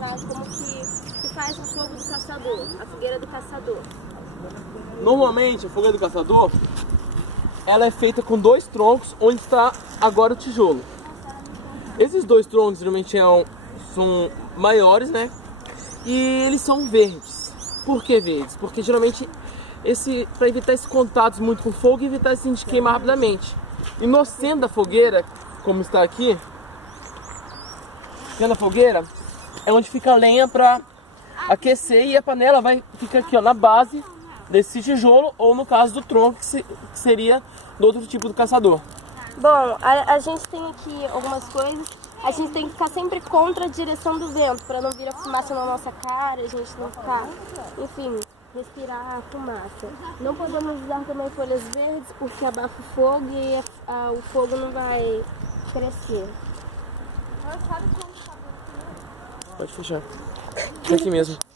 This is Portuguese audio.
mostrar como que faz o fogo do caçador, a fogueira do caçador. Normalmente, a fogueira do caçador, ela é feita com 2 troncos, onde está agora o tijolo. Esses 2 troncos geralmente são maiores, né? E eles são verdes. Por que verdes? Porque geralmente, para evitar esse contato muito com fogo e evitar assim, de queimar rapidamente. E no centro da fogueira, como está aqui, na fogueira, é onde fica a lenha para aquecer, e a panela fica aqui ó, na base desse tijolo, ou no caso do tronco, que seria do outro tipo do caçador. Bom, a gente tem aqui algumas coisas. A gente tem que ficar sempre contra a direção do vento, para não vir a fumaça na nossa cara, a gente não ficar, enfim, respirar a fumaça. Não podemos usar também folhas verdes, porque abafa o fogo e o fogo não vai crescer. Pode fechar. Aqui mesmo.